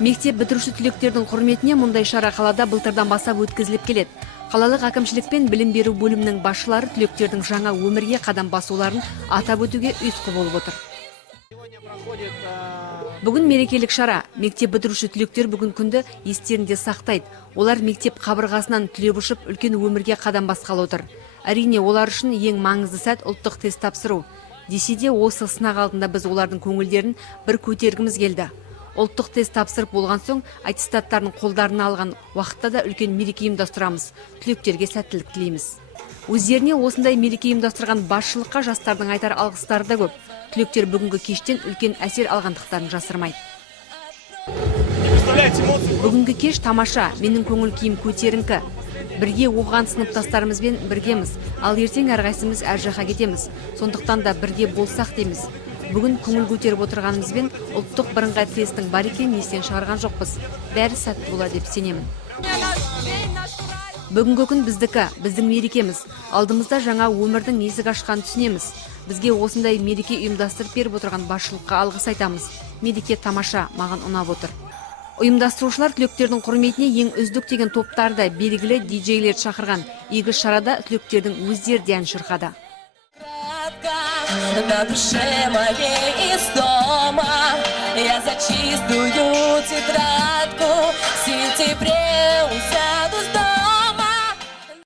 Мектеп бітіруші түлектердің құрметіне мұндай шара қалада былтырдан бастап өткізіліп келеді. Қалалық әкімшілік пен білім беру бөлімінің басшылары түлектердің жаңа өмірге қадам басуларын атап өтуге ұйытқы болып отыр. Бүгін мерекелік шара. Мектеп бітіруші түлектер бүгін күнді естерінде сақтайды. Олар мектеп қабырғасынан түлеп ұшып, үлкен өмірге қадам басқалы отыр. Әрине, олар үшін ең маңызды сәт ұлттық тест тапсыру. Десе де осы сынақ алдында біз олардың көңілдерін бір көтергіміз келді. Ұлттық тест тапсырып болған соң аттестаттарын қолдарына алған уақытта да үлкен мереке ұйымдастырамыз. Түлектерге сәттілік тілейміз. Өздеріне осындай мереке ұйымдастырған басшылыққа жастардың айтар алғыстары да көп. Түлектер бүгінгі кештен үлкен әсер алғандықтарын жасырмайды. Бүгінгі кеш тамаша, менің көңіл күйім көтеріңкі. Бірге оқыған сыныптастарымызбен біргеміз, ал ертең әрқайсымыз әр жаққа кетеміз. Сондықтан да бірге болсақ дейміз. Бүгін көңіл көтеріп отырғанымызбен ұлттық бірыңғай тесттің бар екенін естен шығарған жоқпыз. Бәрі сәтті болады деп сенемін. Бүгінгі күн біздікі, біздің мерекеміз. Алдымызда жаңа өмірдің есік ашқанын түсінеміз. Бізге осындай мереке ұйымдастырып беріп отырған басшылыққа алғыс айтамыз. Мереке тамаша, маған ұнап отыр. Ұйымдастырушылар түлектердің құрметіне ең үздік деген топтарда белгілі диджейлер шақырған. Игі шарада түлектердің өздері де ән шырқады. Напиши моей из дома, я за чистую тетрадку в сентябре усяду с